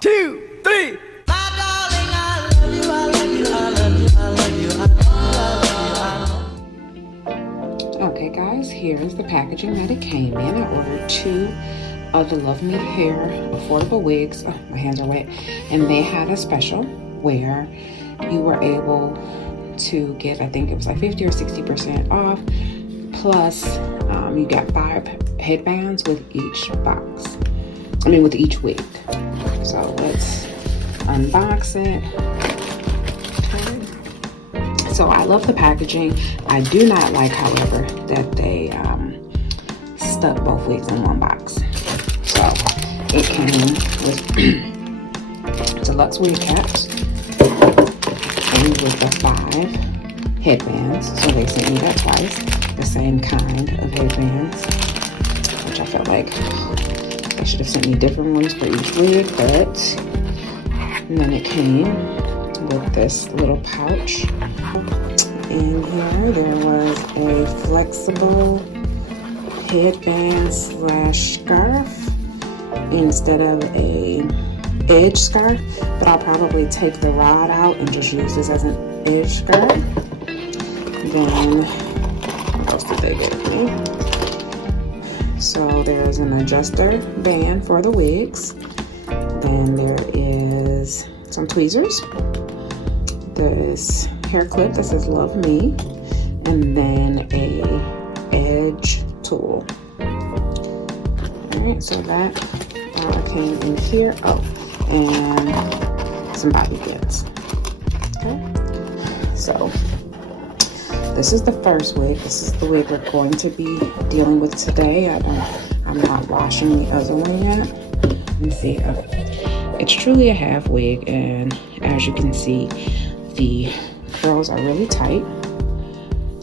2, 3. Okay guys, here's the packaging that it came in. I ordered 2 of the Love Me Hair affordable wigs. Oh, my hands are wet. And they had a special where you were able to get, I think it was like 50 or 60% off. Plus, you got 5 headbands with each box. I mean, with each wig. So let's unbox it. Okay. So I love the packaging. I do not like, however, that they stuck both wigs in one box. So it came with deluxe wig caps and with the 5 headbands. So they sent me that twice, the same kind of headbands, which I felt like they should have sent me different ones for each wig, but and then it came with this little pouch. In here there was a flexible headband slash scarf instead of a edge scarf, but I'll probably take the rod out and just use this as an edge scarf. Then what else did they give me? So there's an adjuster band for the wigs. Then there is some tweezers, this hair clip that says Love Me, and then a edge tool. Alright, so that came in here. Oh, and some bobby pins. Okay, so this is the first wig. This is the wig we're going to be dealing with today. I'm not washing the other one yet. Let me see. It's truly a half wig, and as you can see, the curls are really tight,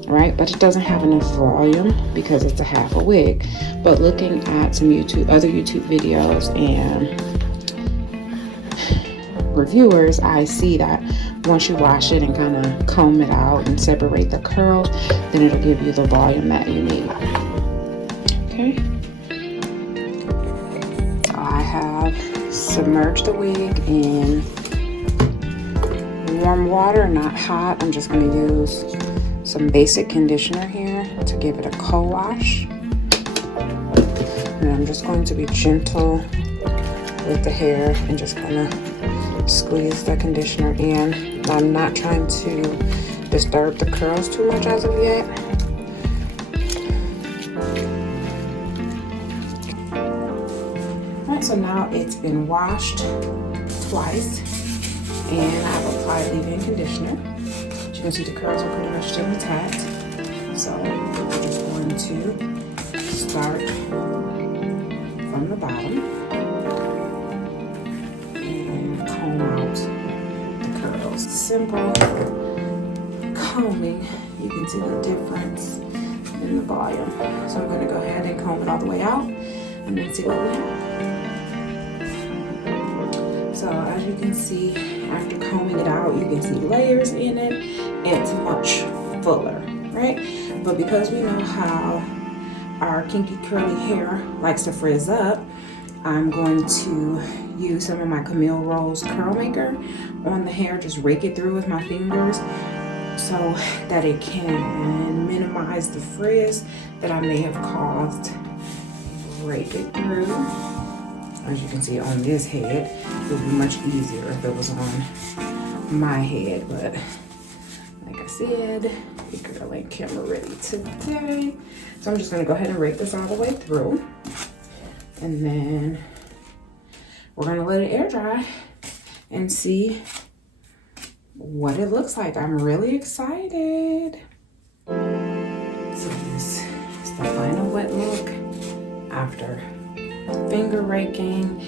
right? But it doesn't have enough volume because it's a half a wig. But looking at some other YouTube videos and reviewers, I see that once you wash it and kind of comb it out and separate the curls, then it'll give you the volume that you need. Okay. So I have submerged the wig in warm water, not hot. I'm just going to use some basic conditioner here to give it a co-wash. And I'm just going to be gentle with the hair and just kind of squeeze the conditioner in. I'm not trying to disturb the curls too much as of yet. Alright, so now it's been washed twice and I've applied leave-in conditioner. As you can see, the curls are pretty much still intact. So we're just going to start from the bottom and comb out the curls. Simple combing, you can see the difference in the volume. So I'm going to go ahead and comb it all the way out and then see what we have. So as you can see, after combing it out, you can see layers in it. It's much fuller, right? But because we know how our kinky curly hair likes to frizz up, I'm going to use some of my Camille Rose curl maker on the hair, just rake it through with my fingers so that it can minimize the frizz that I may have caused. Rake it through. As you can see on this head, it would be much easier if it was on my head, but like I said, the girl ain't camera ready today. So I'm just gonna go ahead and rake this all the way through. And then we're gonna let it air dry and see what it looks like. I'm really excited. So this is the final wet look after finger raking,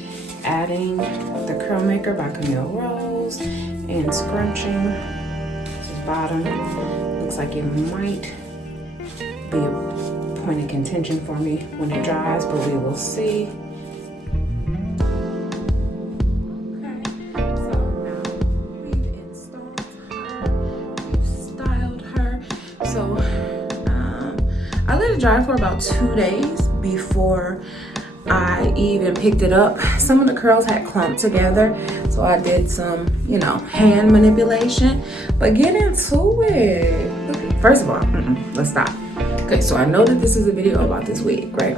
adding the curl maker by Camille Rose, and scrunching. This bottom looks like it might be a point of contention for me when it dries, but we will see. Okay, so now we've installed her, we've styled her. So I let it dry for about 2 days before I even picked it up. Some of the curls had clumped together, so I did some, you know, hand manipulation. But get into it. First of all, let's stop. Okay, so I know that this is a video about this wig, right?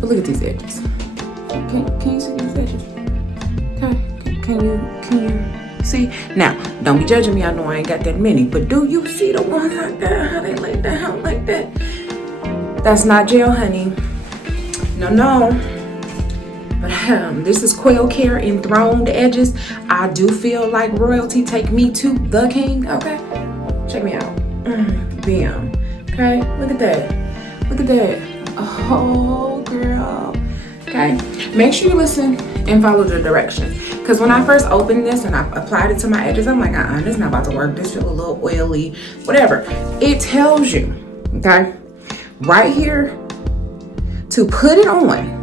But look at these edges. Can you see these edges? Okay, can you see? Now, don't be judging me. I know I ain't got that many, but do you see the ones like that? How they lay down like that? That's not gel, honey. No. But this is Quail Care Enthroned Edges. I do feel like royalty. Take me to the king. Okay, check me out. Bam. Okay, look at that. Look at that. Oh, girl. Okay, make sure you listen and follow the directions. Because when I first opened this and I applied it to my edges, I'm like, this is not about to work. This feels a little oily, whatever. It tells you, okay, right here to put it on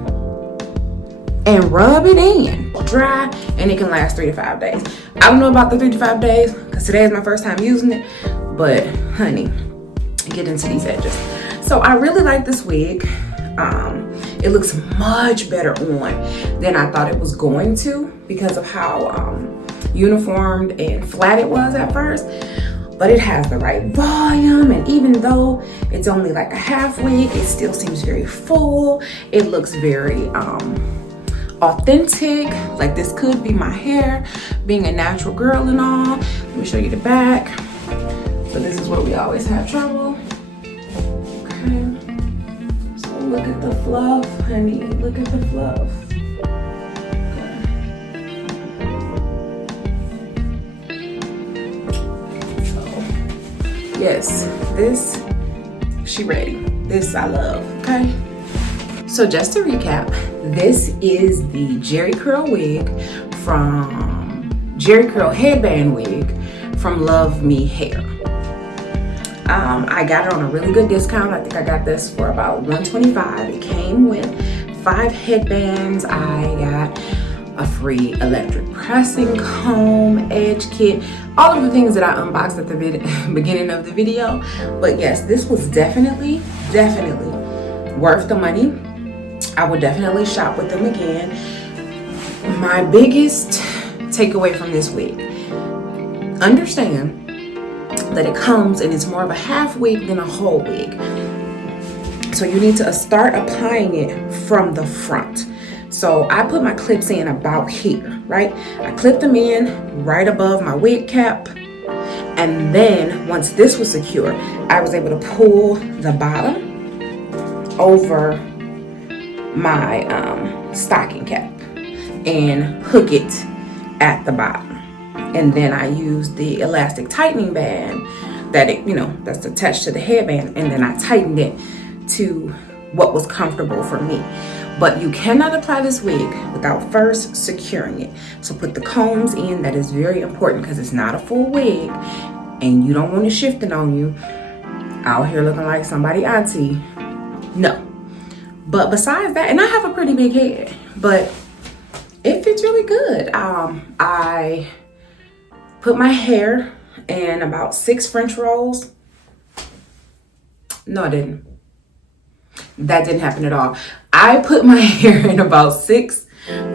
and rub it in dry, and it can last 3 to 5 days. I don't know about the 3 to 5 days because today is my first time using it, but honey, get into these edges. So I really like this wig. It looks much better on than I thought it was going to because of how uniformed and flat it was at first. But it has the right volume, and even though it's only like a half wig, it still seems very full. It looks very authentic, like this could be my hair, being a natural girl and all. Let me show you the back. So this is where we always have trouble. Okay, so look at the fluff, honey, look at the fluff. Yes, this, she ready. This I love, okay? So just to recap, this is the Jeri Curl wig from, Jeri Curl headband wig from Love Me Hair. I got it on a really good discount. I think I got this for about $125. It came with 5 headbands. I got a free electric pressing comb, edge kit, all of the things that I unboxed at the beginning of the video. But yes, this was definitely worth the money. I would definitely shop with them again. My biggest takeaway from this wig, understand that it comes and it's more of a half wig than a whole wig. So you need to start applying it from the front. So I put my clips in about here, right? I clipped them in right above my wig cap. And then once this was secure, I was able to pull the bottom over my stocking cap and hook it at the bottom. And then I used the elastic tightening band that that's attached to the headband, and then I tightened it to what was comfortable for me. But you cannot apply this wig without first securing it. So put the combs in. That is very important because it's not a full wig and you don't want it shifting on you out here looking like somebody auntie. No. But besides that, and I have a pretty big head, but it fits really good. I put my hair in about 6 French rolls. No, I didn't. That didn't happen at all. I put my hair in about 6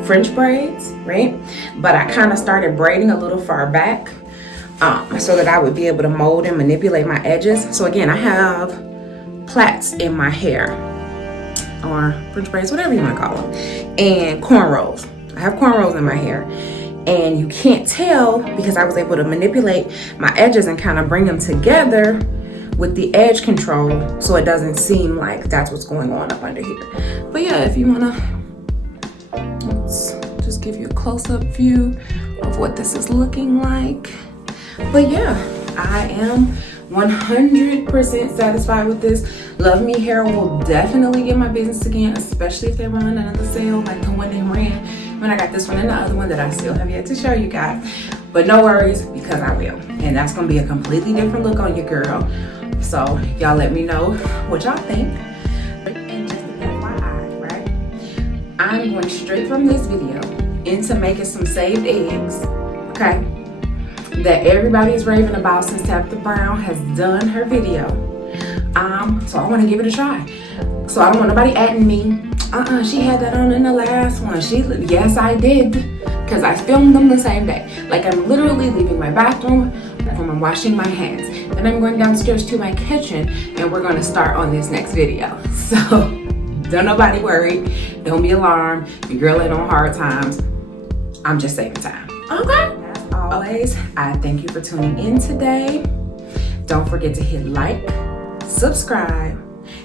French braids, right? But I kind of started braiding a little far back so that I would be able to mold and manipulate my edges. So again, I have plaits in my hair, or French braids, whatever you want to call them, and cornrows. I have cornrows in my hair. And you can't tell because I was able to manipulate my edges and kind of bring them together with the edge control so it doesn't seem like that's what's going on up under here. But yeah, if you wanna, let's just give you a close-up view of what this is looking like. But yeah, I am 100% satisfied with this. Love Me Hair will definitely get my business again, especially if they run another sale like the one they ran when I got this one and the other one that I still have yet to show you guys. But no worries, because I will. And that's gonna be a completely different look on your girl. So y'all let me know what y'all think. And just an FYI, right? I'm going straight from this video into making some saved eggs, okay? That everybody's raving about since Tabitha Brown has done her video. So I want to give it a try. So I don't want nobody adding me. She had that on in the last one. Yes, I did. Because I filmed them the same day. Like, I'm literally leaving my bathroom, I'm washing my hands. Then I'm going downstairs to my kitchen, and we're going to start on this next video. So, don't nobody worry. Don't be alarmed. Your girl ain't on hard times. I'm just saving time. Okay? As always, I thank you for tuning in today. Don't forget to hit like, subscribe,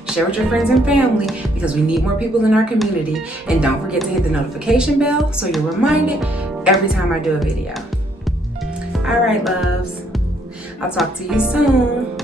share with your friends and family because we need more people in our community. And don't forget to hit the notification bell so you're reminded every time I do a video. All right, loves. I'll talk to you soon.